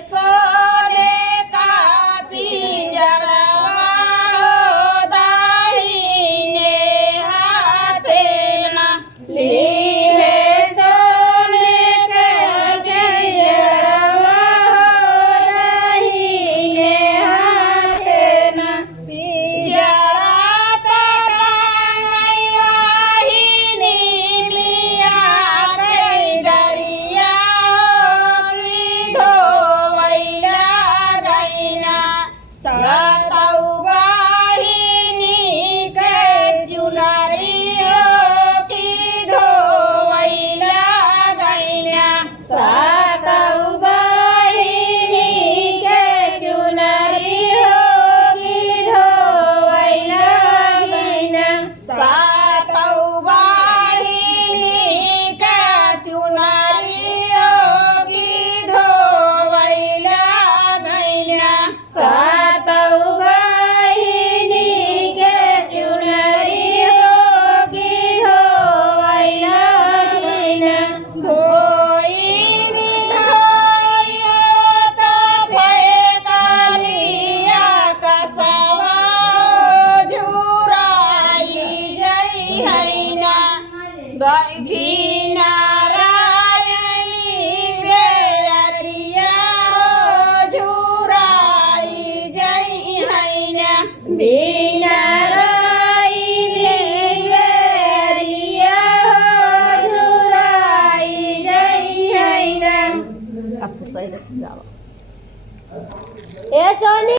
सोने का पिंजरवा हो दाहिने हाथे ना ली है सोने का पिंजरवा हो दाहिने हाथे ना पिंजरा टंगाई वाहिनी मिया के डरिया होगी धोवैला गईना सतौ वाहिनी के चुनरी होगी धोवैला गईना सतौ वाहिनी के चुनरी होगी धोवैला गईना सतौ वाहिनी के चुनरी होगी धोवैला गईना सतौ वाहिनी के चुनरी होगी धोवैला गईना धोइनी धोइयो तो भय कालिया कसवा जुराई जई हैना भीना रायई बेअरिया जुराई जई हैना बीना राई बेअरिया जुराई जई हैना। अब तो सही लग जाओ ए सोनी।